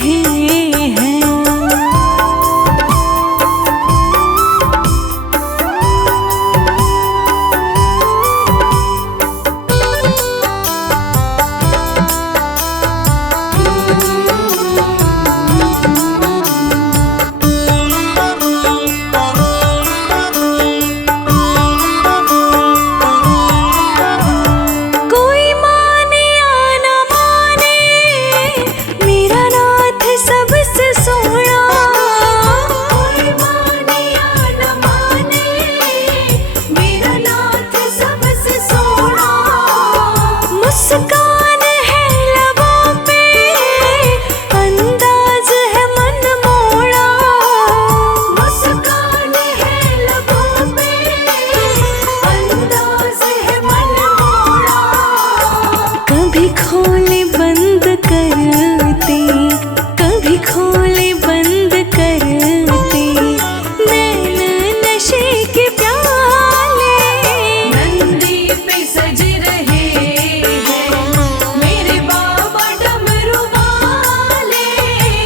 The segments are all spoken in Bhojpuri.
रहे हैं।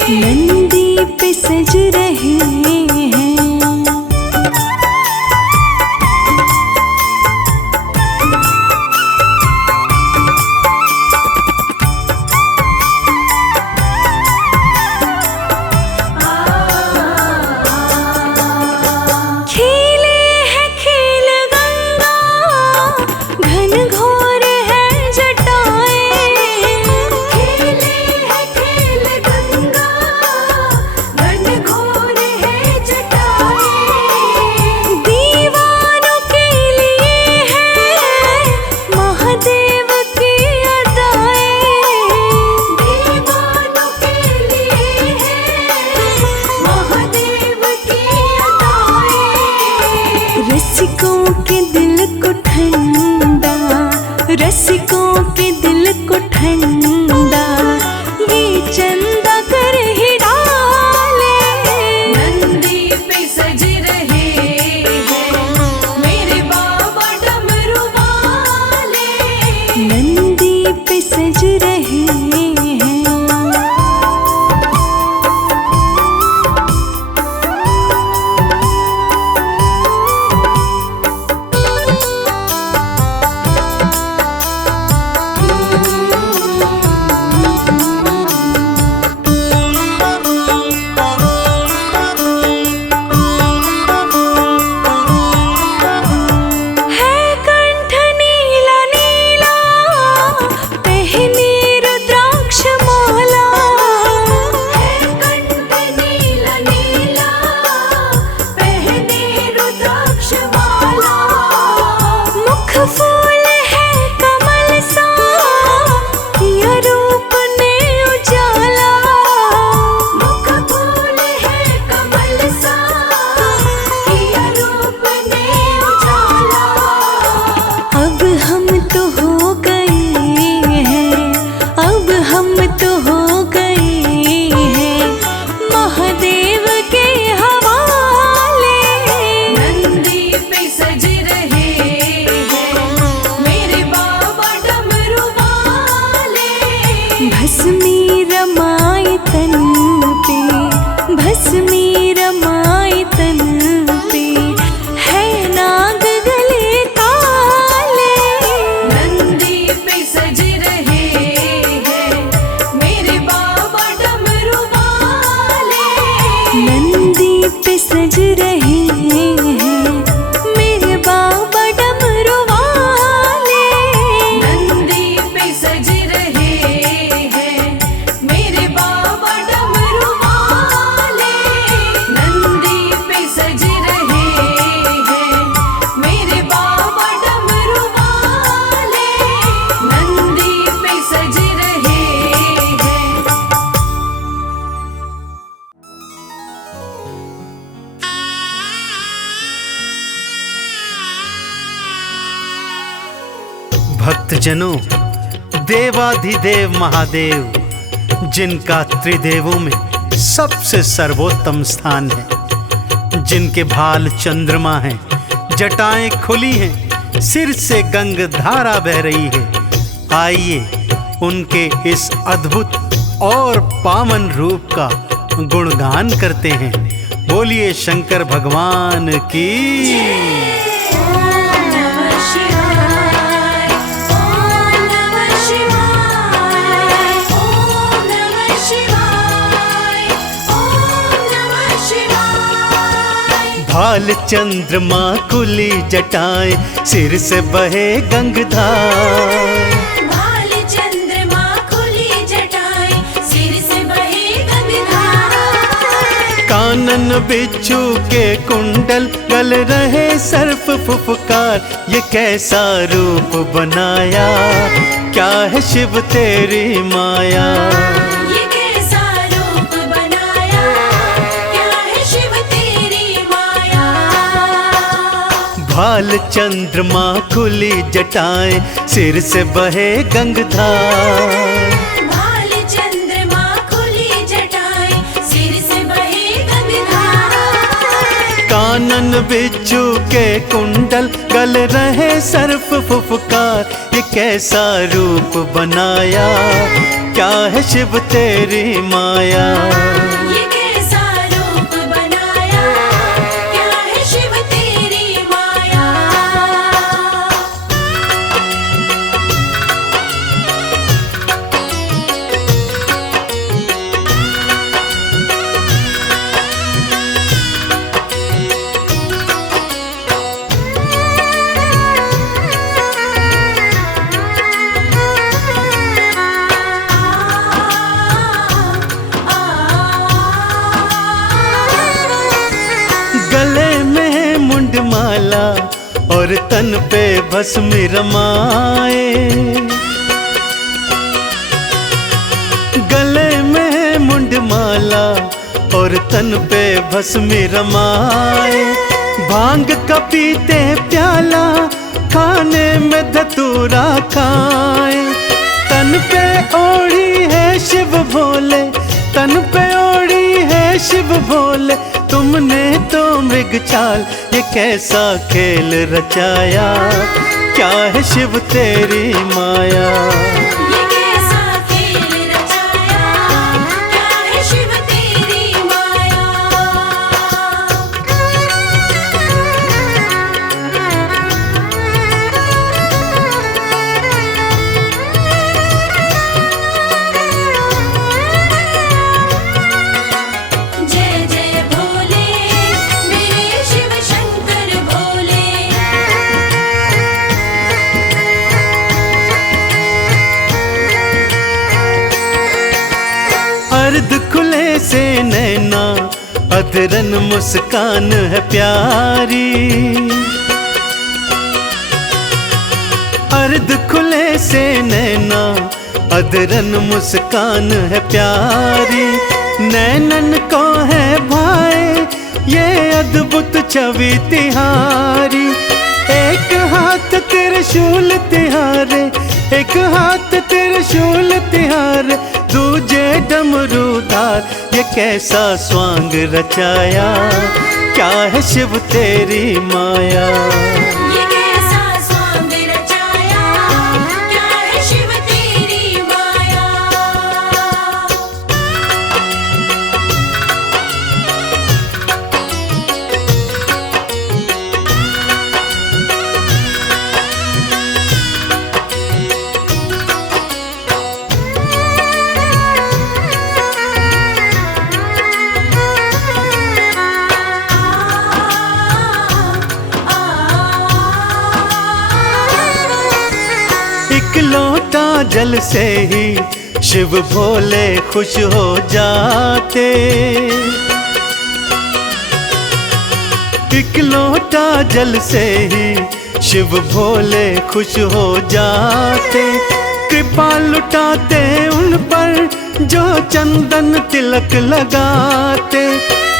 नंदी पे सज रहे हैं। रसिकों के दिल को ठंडा ये चंदा कर ही डाले। नंदी पे सज रहे हैं मेरे बाबा डमरू वाले। नंदी पे सज रहे हैं। फूल है कमल सा किया रूप ने उजाला। मुख फूल है कमल सा किया रूप ने उजाला। अब हम तो हो गए हैं, अब हम तो हो गए हैं महादेव के हवाले। नंदी पे सज रहे भस्मी रमाए तन पे, भस्मी रमाए तन पे है नाग गले काले। नंदी पे सज रहे हैं मेरे बाबा डमरू वाले। नंदी पे सज रहे हैं मेरे बाबा डमरू वाले। नंदी पे सज रहे मेरे बाबा डमरू वाले। नंदी पे सज रहे मेरे बाबा डमरू वाले। नंदी पे सज रहे भक्तजनों, देवाधिदेव महादेव जिनका त्रिदेवों में सबसे सर्वोत्तम स्थान है, जिनके भाल चंद्रमा हैं, जटाएं खुली हैं, सिर से गंग धारा बह रही है, आइए उनके इस अद्भुत और पावन रूप का गुणगान करते हैं। बोलिए शंकर भगवान की। ओम नमः शिवाय, ओम नमः शिवाय, ओम नमः शिवाय, ओम नमः शिवाय। भाल चंद्रमा कुली जटाएं, सिर से बहे गंगधार। भाल चंद्रमा खुली जटाएं, सिर से बहे गंगाधार। कानन बिच्छू के कुंडल, गल रहे सर्प फुफकार। ये कैसा रूप बनाया, क्या है शिव तेरी माया। ये कैसा रूप बनाया, क्या है शिव तेरी माया। भाल चंद्रमा खुली जटाएं, सिर से बहे गंगधार। भाल चंद्रमा खुली जटाएं, सिर से बहे गंगाधार। कानन बिच्छू के कुंडल, गल रहे सर्प फुफकार। ये कैसा रूप बनाया, क्या है शिव तेरी माया। ये कैसा रूप बनाया, क्या है शिव तेरी माया। गले में मुंडमाला और तन पे भस्म रमाए। गले में मुंडमाला और तन पे भस्म रमाए। भांग का पीते प्याला, खाने में धतूरा खाए। तन पे ओढ़ी है शिव भोले, तन पे ओढ़ी है शिव भोले। तुमने तो मृग चाल, ये कैसा खेल रचाया, क्या है शिव तेरी माया। ये कैसा खेल रचाया, क्या है शिव तेरी माया। जय जय भोले, मेरे शिव शंकर भोले। अर्ध खुले से नैना, अधरन मुस्कान है प्यारी। अर्ध खुले से नैना, अधरन मुस्कान है प्यारी। नैनन को है भाई ये अद्भुत छवि तिहारी। एक हाथ त्रिशूल तिहारे, एक हाथ त्रिशूल तिहारे। दूजे डमरूदार, ये कैसा स्वांग रचाया, क्या है शिव तेरी माया। ये कैसा स्वांग रचाया, क्या है शिव तेरी माया। एक लोटा जल से ही शिव भोले खुश हो जाते। एक लोटा जल से ही शिव भोले खुश हो जाते। कृपा लुटाते उन पर जो चंदन तिलक लगाते।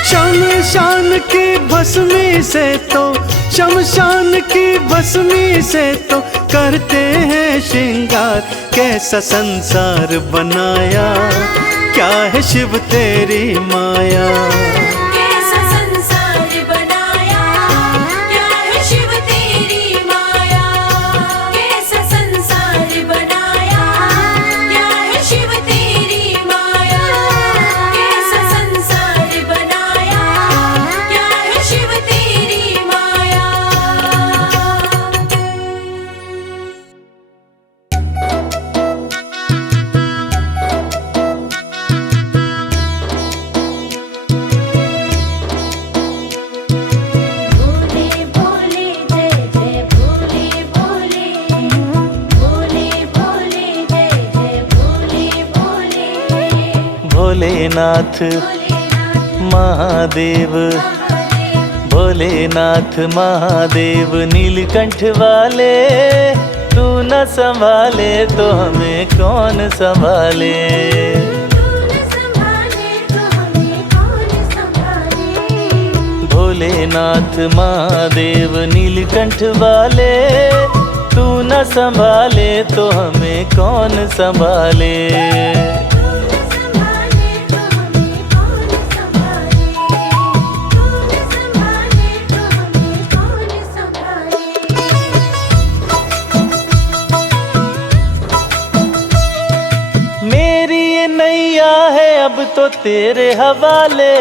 शमशान की भस्मी से तो, शमशान की भस्मी से तो करते हैं श्रृंगार। कैसा संसार बनाया, क्या है शिव तेरी माया। कैसा संसार बनाया, क्या है शिव तेरी माया। कैसा संसार बनाया, क्या है शिव तेरी माया। भोलेनाथ महादेव, भोलेनाथ महादेव नीलकंठ वाले, तू न संभाले तो हमें कौन संभाले। भोलेनाथ महादेव नीलकंठ वाले, तू न संभाले तो हमें कौन संभाले। मेरी ये नैया है अब तो तेरे हवाले,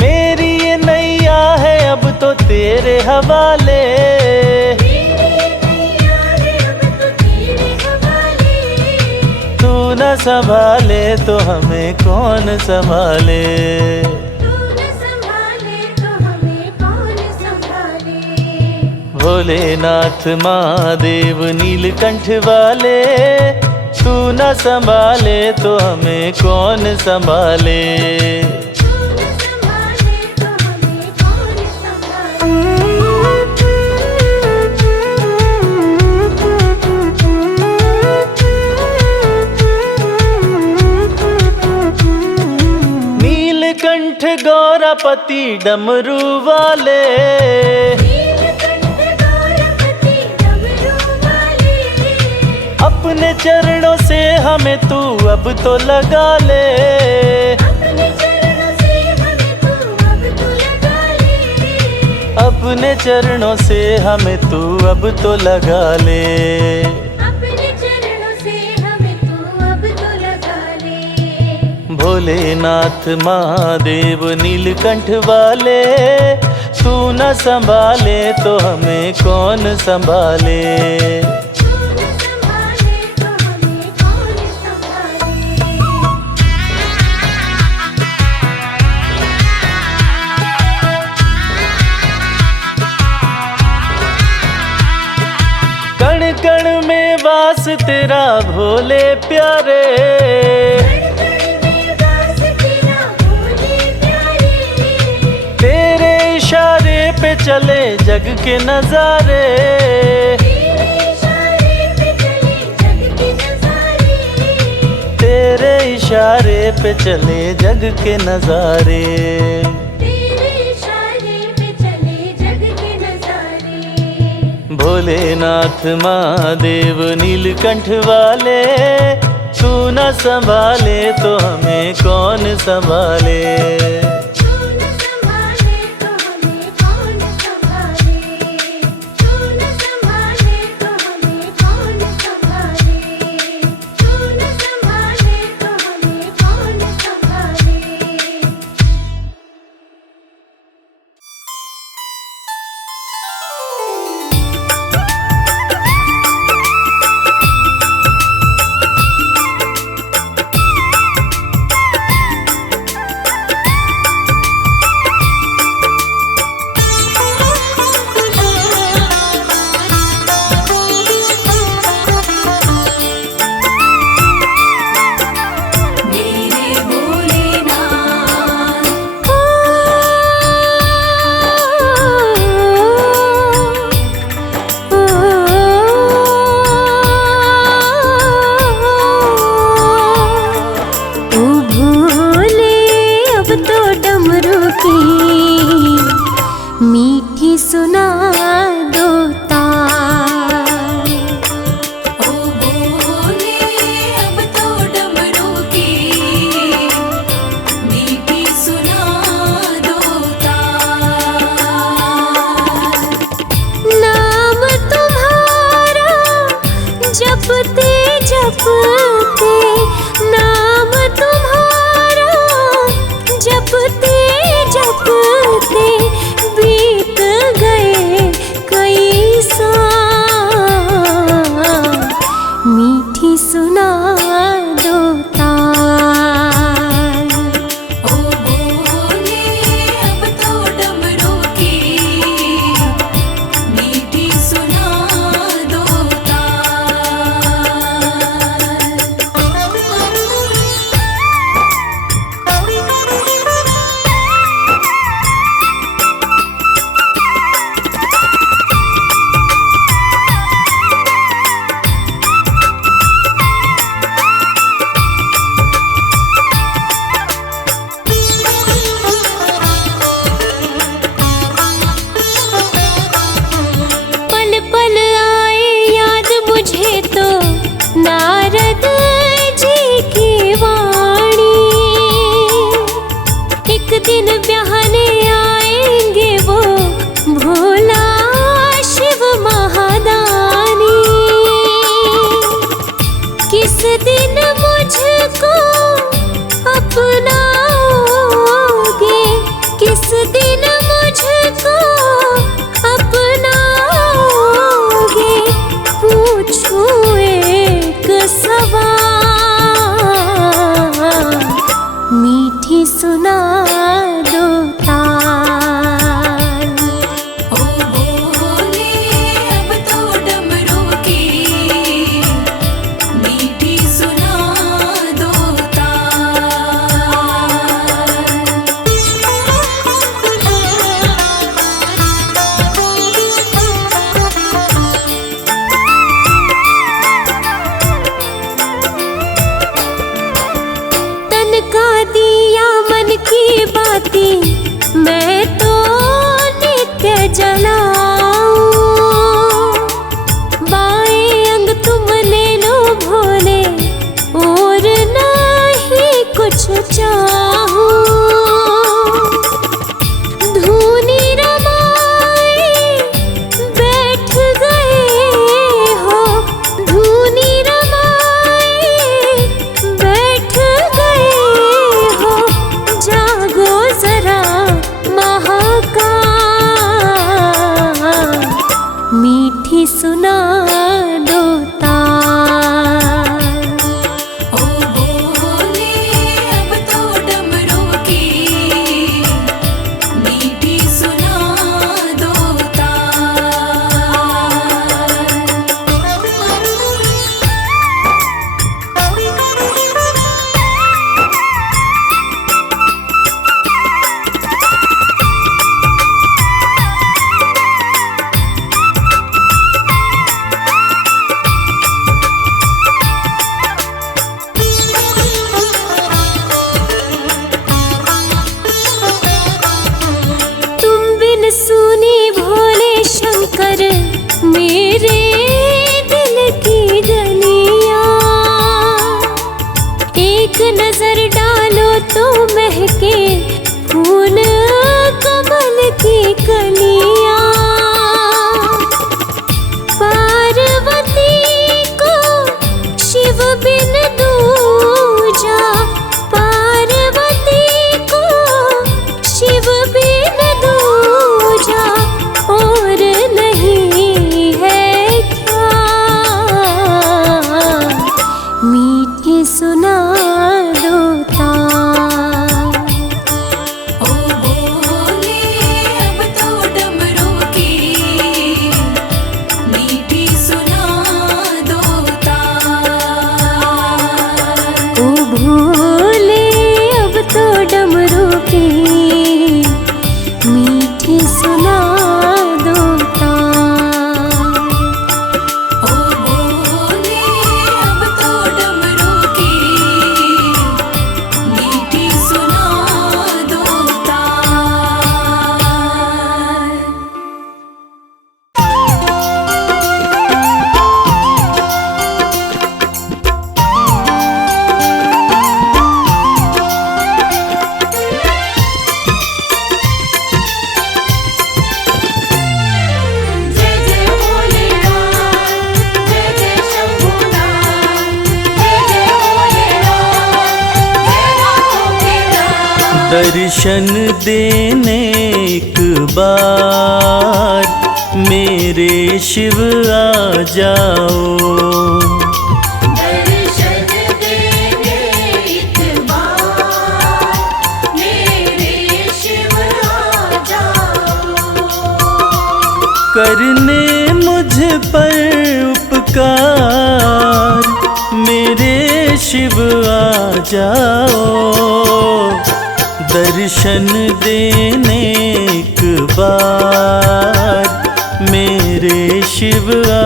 मेरी ये नैया है अब तो तेरे हवाले। तू न संभाले तो हमें कौन संभाले। भोलेनाथ महादेव नीलकंठ वाले, तू न संभाले तो हमें कौन संभाले। नीलकंठ गौरापति डमरू वाले, अपने चरणों से हमें तू अब तो लगा ले। अपने चरणों से हमें तू अब तो लगा ले। भोलेनाथ महादेव नीलकंठ वाले, तू न संभाले तो हमें कौन संभाले। कण कण में वास तेरा भोले प्यारे, तेरे इशारे पे चले जग के नजारे। तेरे इशारे पे चले जग के नजारे। भोलेनाथ महादेव नीलकंठ वाले, तू न संभाले तो हमें कौन संभाले। मीठी सुना दो तार। ओ बोले अब तो डमरू की मीठी सुना दो तार। नाम तुम्हारा जपते जपते, नाम तुम्हारा जपते जपते बीत गए कई साल। मीठी सुना दो तार। ओ बोले अब तो डमरू की मीठी सुना दो तार। महके फूल कमल की कलियां। पार्वती को शिव बिन दूजा, पार्वती को शिव बिन दूजा और नहीं है क्या। मीठी सुना दो तार। ओ बोले अब तो डमरू की मीठी सुना दो तार। ओ भोले अब तो डमरू की मीठी सुना दो तार। ओ बोले अब तो डमरू की मीठी सुना दो तार। जय जय भोलेनाथ, जय जय शंभुनाथ, जय जय भोलेनाथ, जय रामों के नाथ। दर्शन देने एक बार मेरे शिव आ जाओ। दर्शन देने एक बार मेरे शिव आ जाओ। करने मुझ पर उपकार मेरे शिव आ जाओ। दर्शन देने एक बार मेरे शिव आ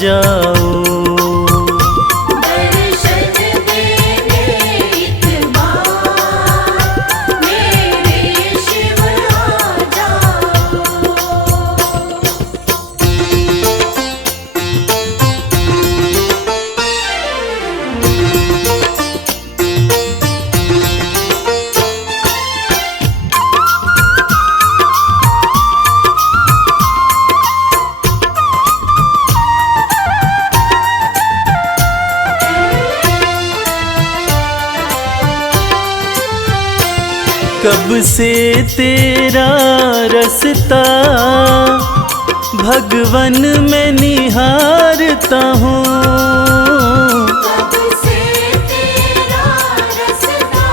जाओ। दर्शन देने एक बार मेरे शिव आ जाओ। कब से तेरा रास्ता भगवन मैं निहारता हूँ। कब से तेरा रास्ता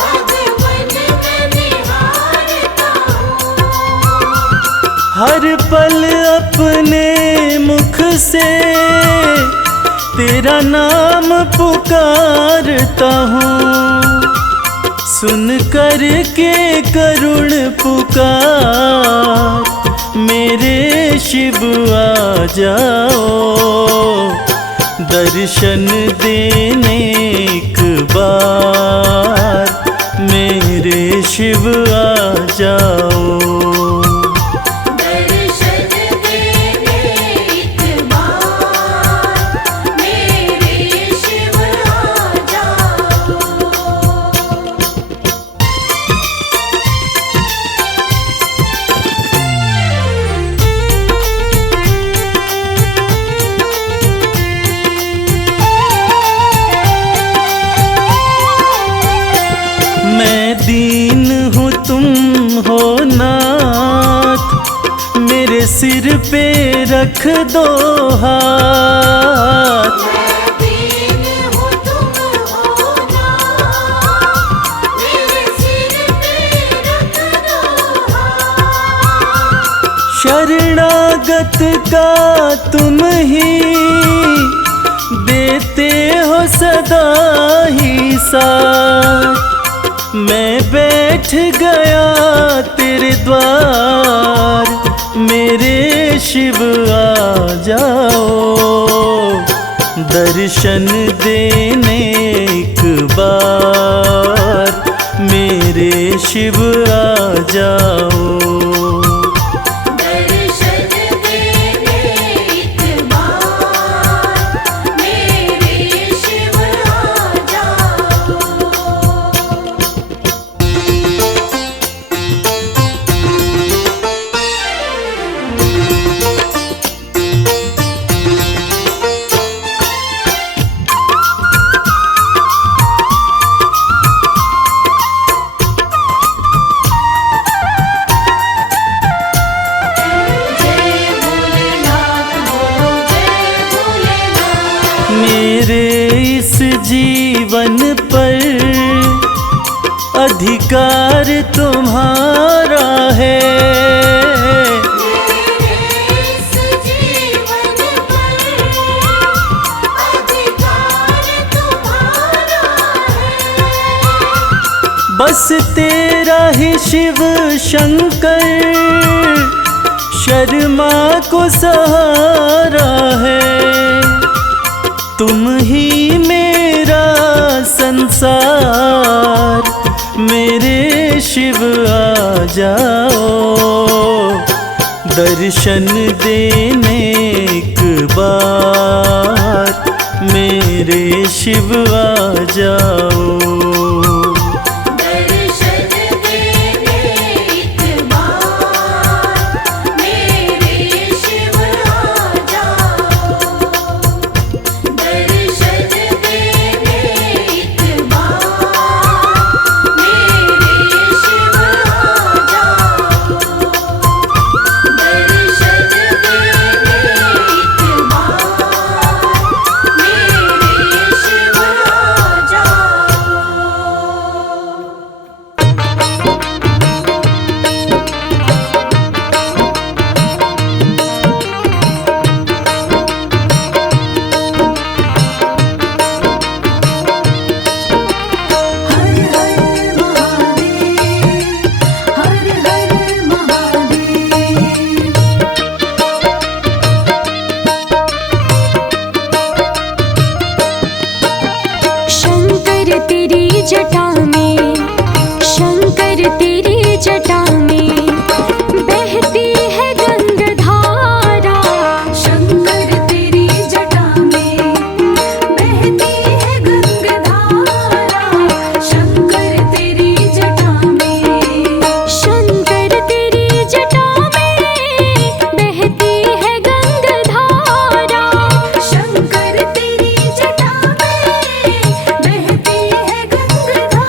भगवन मैं निहारता हूँ। हर पल अपने मुख से तेरा नाम पुकारता हूँ। सुन कर के करुण पुकार मेरे शिव आ जाओ। दर्शन देने एक बार मेरे शिव आ जाओ। दर्शन देने एक बार मेरे शिव आ जाओ। मैं दीन हूँ तुम हो नाथ, मेरे सिर पे रख दो हाथ। मैं दीन हूँ तुम हो नाथ, मेरे सिर पे रख दो हाथ। शरणागत का तुम ही देते हो सदा ही साथ। मैं बैठ गया तेरे द्वार मेरे शिव आ जाओ। दर्शन देने एक बार मेरे शिव आ जाओ। दर्शन देने एक बार मेरे शिव आ जाओ। मेरे इस जीवन पर अधिकार तुम्हारा है। इस जीवन पर अधिकार तुम्हारा है। बस तेरा ही शिव शंकर शर्मा को सहारा है। तुम ही मेरा संसार, मेरे शिव आ जाओ, दर्शन देने एक बार मेरे शिव आ जाओ। दर्शन देने एक बार मेरे शिव आ जाओ। दर्शन देने एक बार मेरे शिव आ जाओ। दर्शन देने एक बार मेरे शिव आ जाओ। हर हर महादेव, हर हर महादेव। शंकर तेरी जटा में, शंकर तेरी जटा में बहती है गंगाधारा। शंकर तेरी जटा में बहती है गंगाधारा। शंकर तेरी जटा में, शंकर तेरी जटा में बहती है गंगाधारा। शंकर तेरी जटा में बहती है गंगाधारा।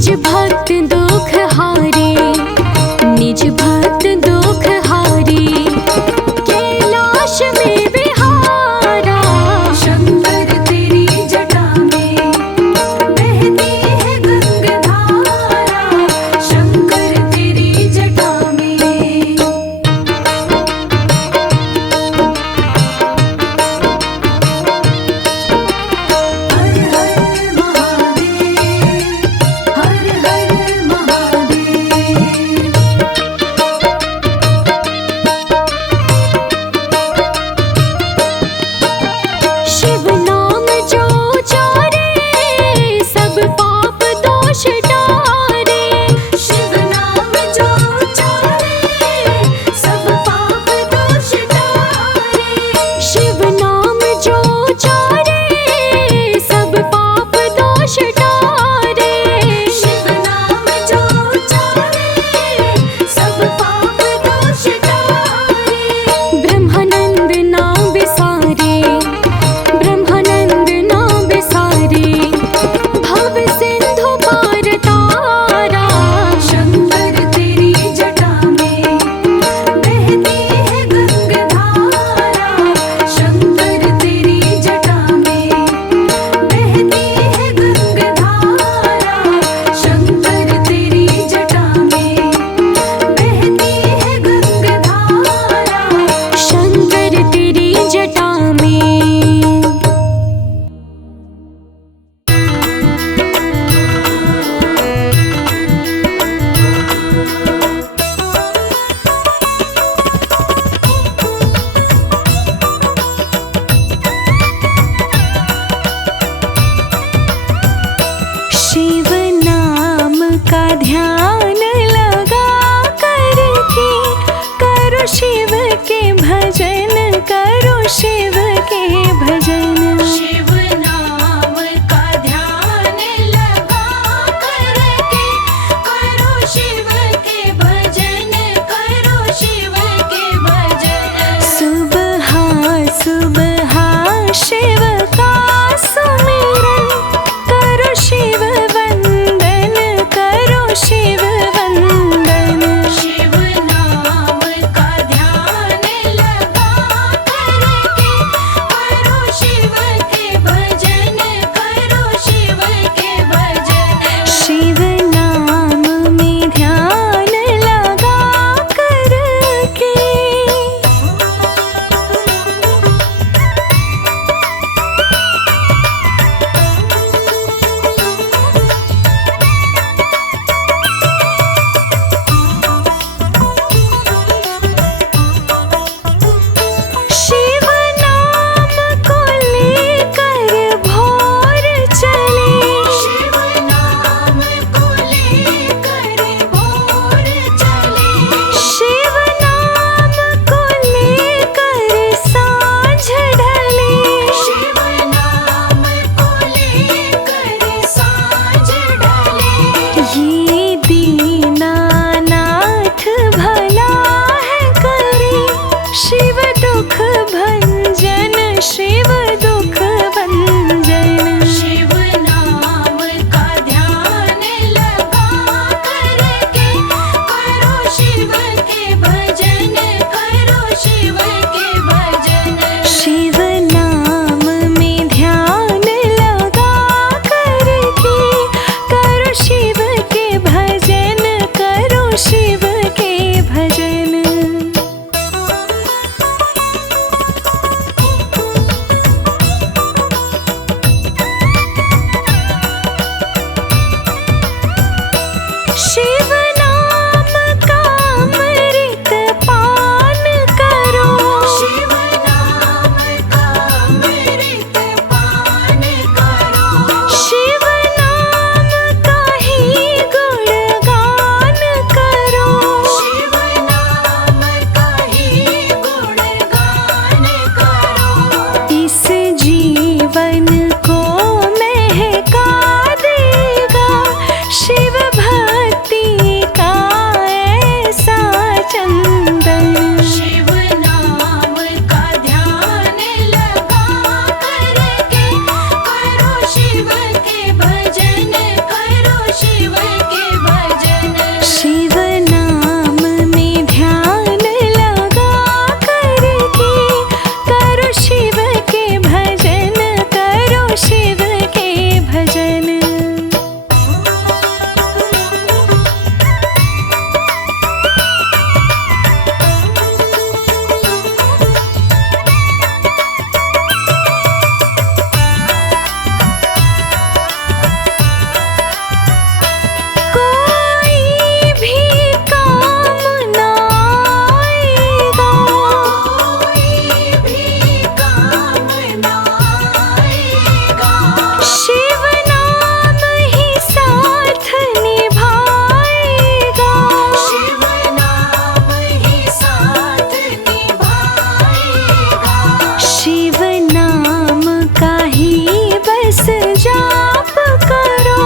निज भक्त दुख हारे, निज भक्त दुख हारे, कैलाश में विहारा। शंकर तेरी जटा में बहती है गंगाधारा, शंकर तेरी जटा में। हर हर महादेव, हर हर महादेव। शिव नाम जो उचारे, सब पाप दोष टारे। शिव नाम जो उचारे, सब पाप दोष टारे। शिव नाम जो उचारे, सब पाप दोष टारे। शिव नाम जो उचारे, सब पाप दोष टारे। ब्रह्मानंद नाम बिसारे, ब्रह्मानंद नाम बिसारे, भव सिंधु पार तारा। शंकर तेरी जटा में बहती है गंगाधारा, शंकर तेरी जटा में बहती है गंगाधारा, शंकर तेरी जटा में बहती है गंगाधारा। शंकर तेरी जटा में। शिव नाम का ध्यान लगा करके, करो शिव के भजन, करो शिव के भजन। शिव नाम का ध्यान लगा करके, करो शिव के भजन, करो शिव के भजन। सुबह सुबह शिव का सुमिरन, करो शिव वंदन, करो शिव वंदन। शिव नाम का ध्यान लगा करके, करो शिव के भजन, करो शिव के भजन। शिव नाम में ध्यान लगा करके। शिव नाम को लेकर भोर चले, शिव नाम को लेकर भोर चले। शिव नाम को लेकर सांझ ढले। शिव नाम को लेकर सांझ ढले। ये दीनानाथ भला है करे, शिव दुख भंजन, शिव दुख भंजन। शिव नाम का ध्यान लगा करके, करो शिव के भजन, करो शिव के भजन। शिव नाम में ध्यान लगा करके, करो शिव के भजन, करो शिव के भजन। शिव नाम का अमृत पान करो, शिव नाम का अमृत पान करो। शिव नाम का ही गुणगान करो। निभाएगा। शिव नाम ही साथ निभाएगा। शिव नाम का ही बस जाप करो,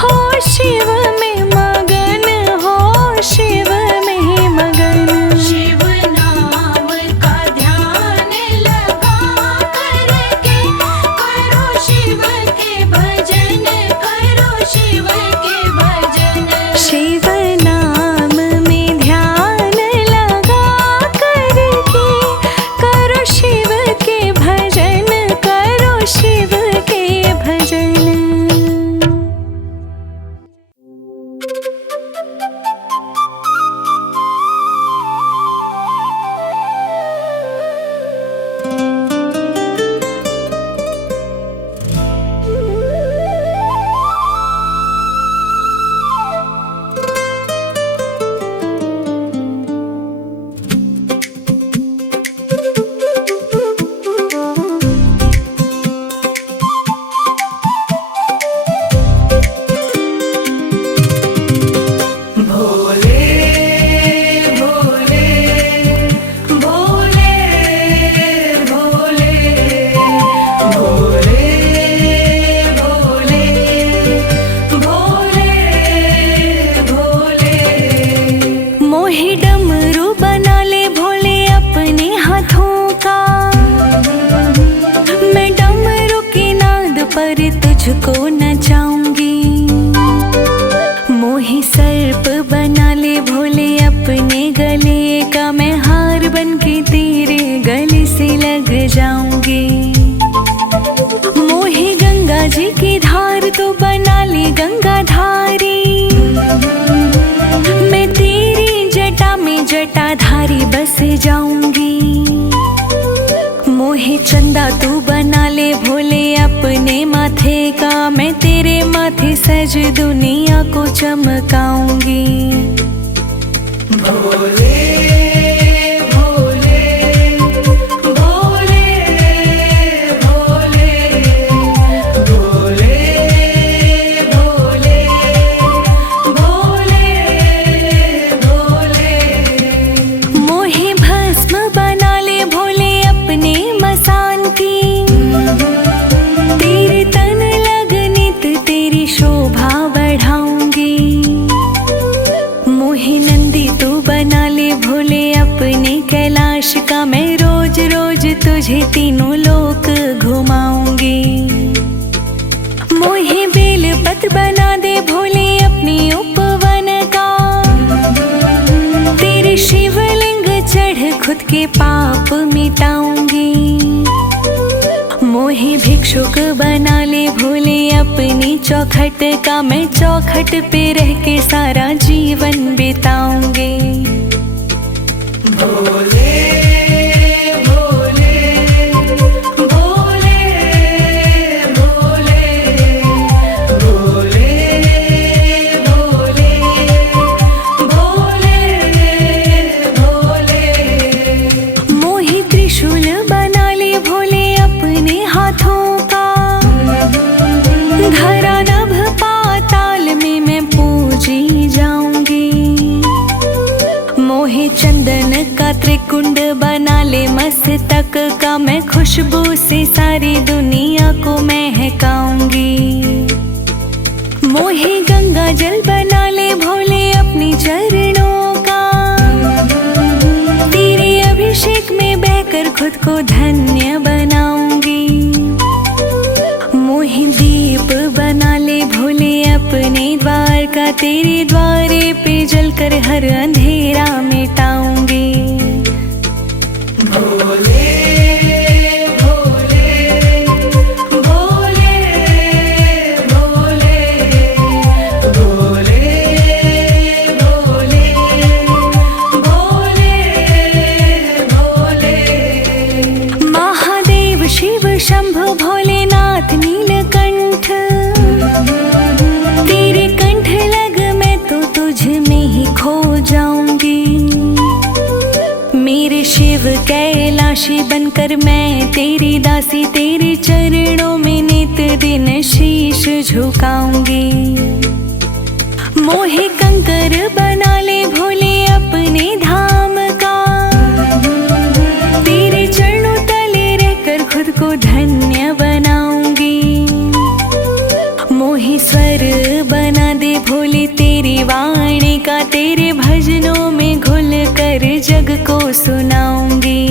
हो शिव में मगन, हो शिव में मगन। शिव नाम का ध्यान लगा करके करो शिव के भजन, करो शिव के भजन। शिव नाम में ध्यान लगा करके करो शिव के भजन, करो शिव के भजन। मोहे डमरू बना ले भोले अपने हाथों का, मैं डमरू के नाद पर तुझको नचाऊंगी। मोहे सर्प बना ले भोले अपने गले का, मैं हार बन के तेरे गले से लग जाऊंगी। मोहे गंगा जी की धार तो बना ले गंगाधारी, मैं तेरी जटा में जटाधारी बस जाऊंगी। मोहे चंदा तू बना ले भोले अपने माथे का, मैं तेरे माथे सज दुनिया को चमकाऊंगी। भोले भोले भोले भोले भोले भोले भोले भोले। मोहे भस्म बना ले भोले अपने मसान की, तेरे तन लगनित तेरी शोभा बढ़ाऊंगी। मोहे नंदी तू बना ले भोले अपने कैलाश का, मैं रोज रोज तुझे तीनों लोक घुमाऊंगी। मोहे बेलपत्र बना दे भोले अपनी उपवन का, तेरे शिवलिंग चढ़ खुद के पाप मिटाऊंगी। मोहे भिक्षुक बना ले भोले अपनी चौखट का, मैं चौखट पे रह के सारा जीवन बिताऊंगी। भोले भोले भोले भोले भोले भोले भोले भोले। मोहे त्रिशूल बना ले भोले अपने हाथों का, धरा नभ पाताल में मैं पूजी जाऊंगी। मोहे चंदन का त्रिकुंड बना ले मस्तक का, मैं खुशबू से सारी दुनिया को महकाऊंगी। मोहे गंगा जल बना ले भोले अपनी चरणों का, तेरे अभिषेक में बहकर खुद को धन्य बनाऊंगी। मोहे दीप बना ले भोले अपने द्वार का, तेरे द्वारे पे जलकर हर अंधेरा मिटाऊंगी। भोले भोले भोले भोले भोले भोले भोले भोले। महादेव शिव शंभु भोलेनाथ नीलकंठ, तेरे कंठ लग मैं तो तुझ में ही खो जाऊंगी। मेरे शिव कैलाशी बनकर मैं तेरी दासी, तेरे चरणों में नित दिन शीश झुकाऊंगी। मोहे कंकर बना ले भोले अपने धाम का, तेरे चरणों तले रहकर खुद को धन्य बनाऊंगी। मोहे स्वर बना दे भोले तेरी वाणी का, तेरे भजनों में घुल कर जग को सुनाऊंगी।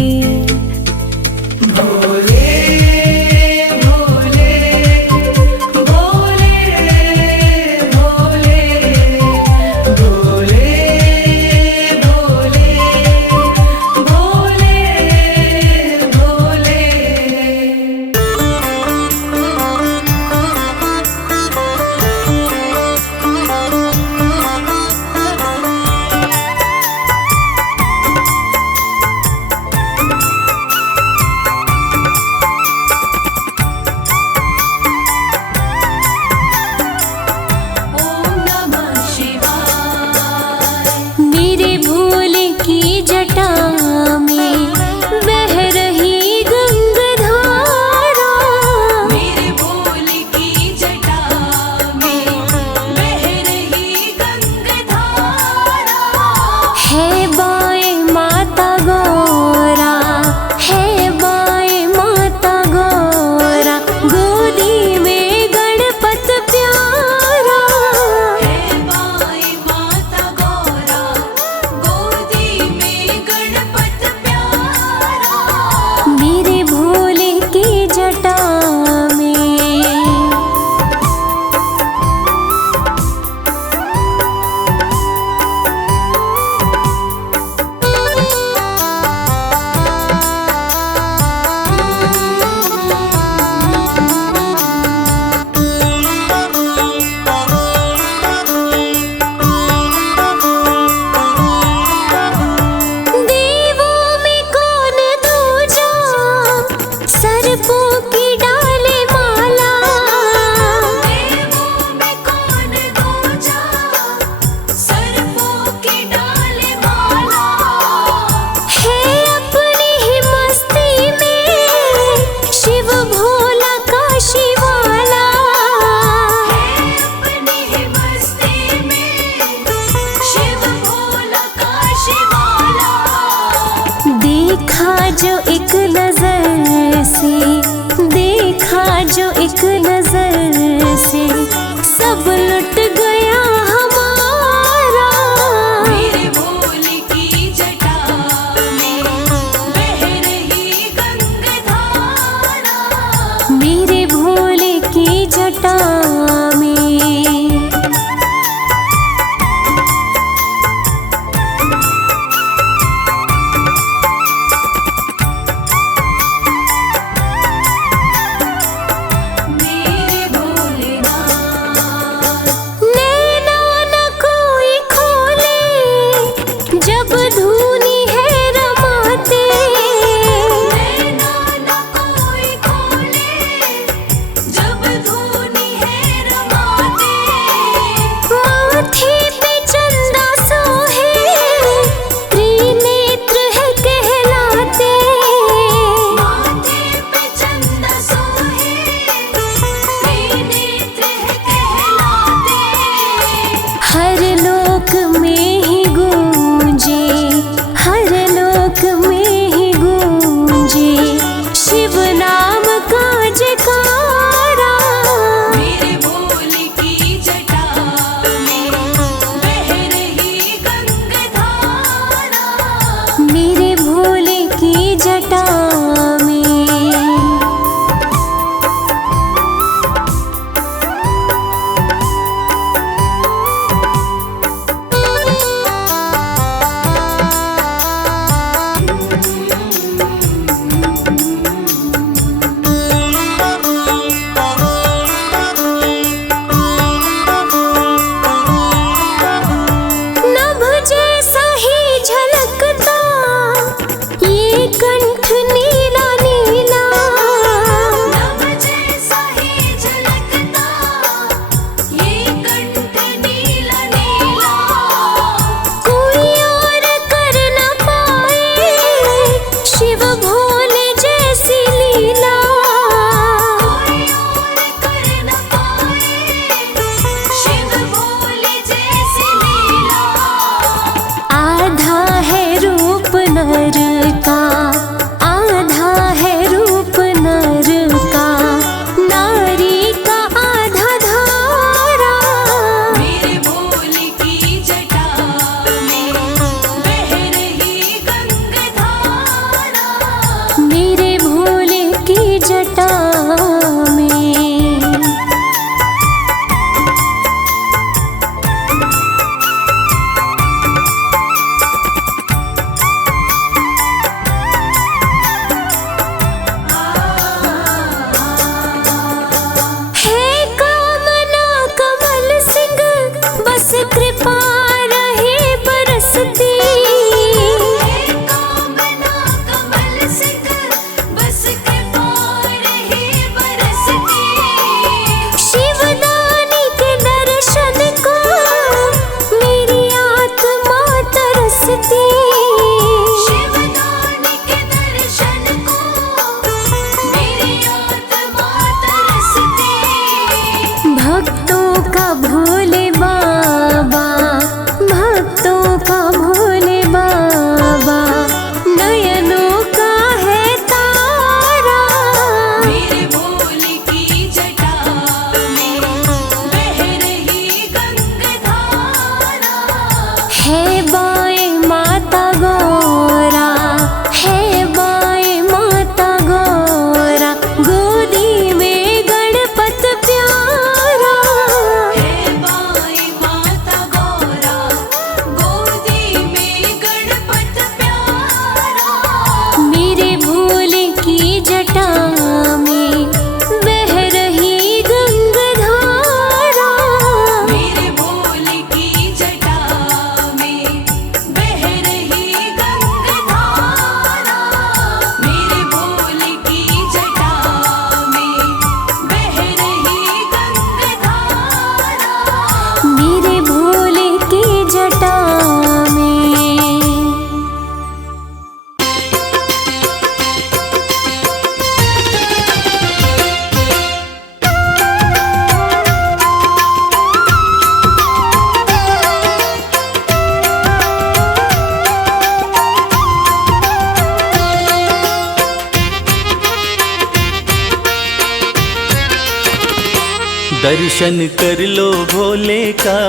दर्शन कर लो भोले का,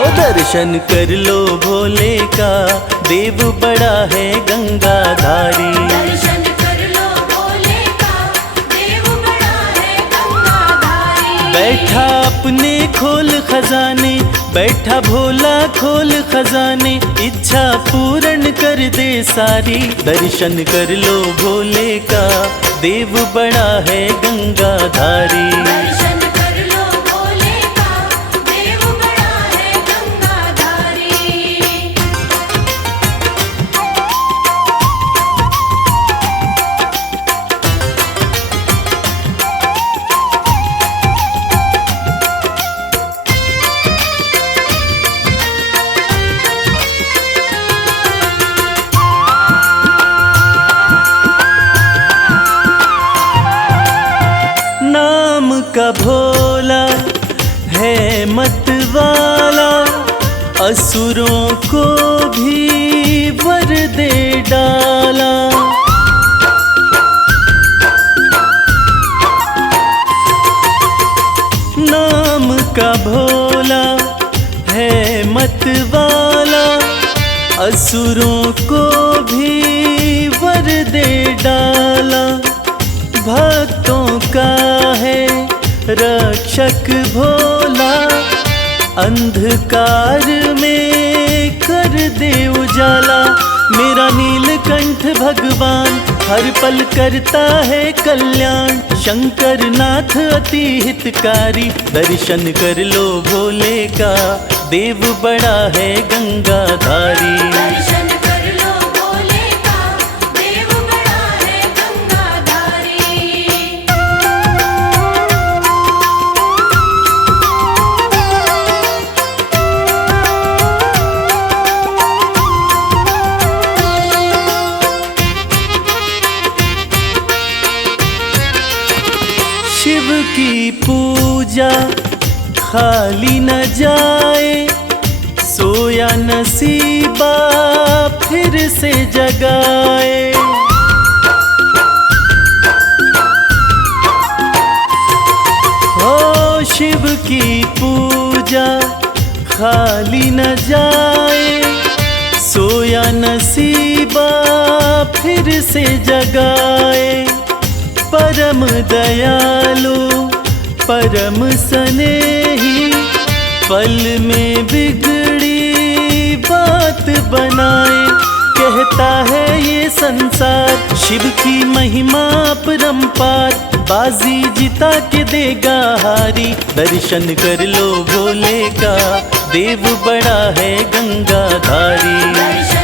ओ दर्शन कर लो भोले का, देव बड़ा है गंगाधारी। दर्शन कर लो भोले का, देव बड़ा है गंगाधारी। बैठा अपने खोल खजाने, बैठा भोला खोल खजाने, इच्छा पूर्ण कर दे सारी। दर्शन कर लो भोले का, देव बड़ा है गंगाधारी। दर्शन कर लो भोले का, देव बड़ा है गंगाधारी। नाम का भोला है मत वाला, असुरों को भी वर दे डाला। नाम का भोला है मत वाला, असुरों को भी वर दे डाला। भक्तों का है रक्षक भोला, अंधकार में कर दे उजाला। मेरा नीलकंठ भगवान हर पल करता है कल्याण, शंकर नाथ अति हितकारी। दर्शन कर लो भोले का, देव बड़ा है गंगाधारी। दर्शन कर लो भोले का, देव बड़ा है गंगाधारी। शिव की पूजा खाली न जाए, सोया नसीबा फिर से जगाए। हो शिव की पूजा खाली न जाए, सोया नसीबा फिर से जगाए। परम दयालु परम स्नेही, पल में बिगड़ी बात बनाए। कहता है ये संसार शिव की महिमा परम्पार, बाजी जिता के देगा हारी। दर्शन कर लो भोले का, देव बड़ा है गंगाधारी। दर्शन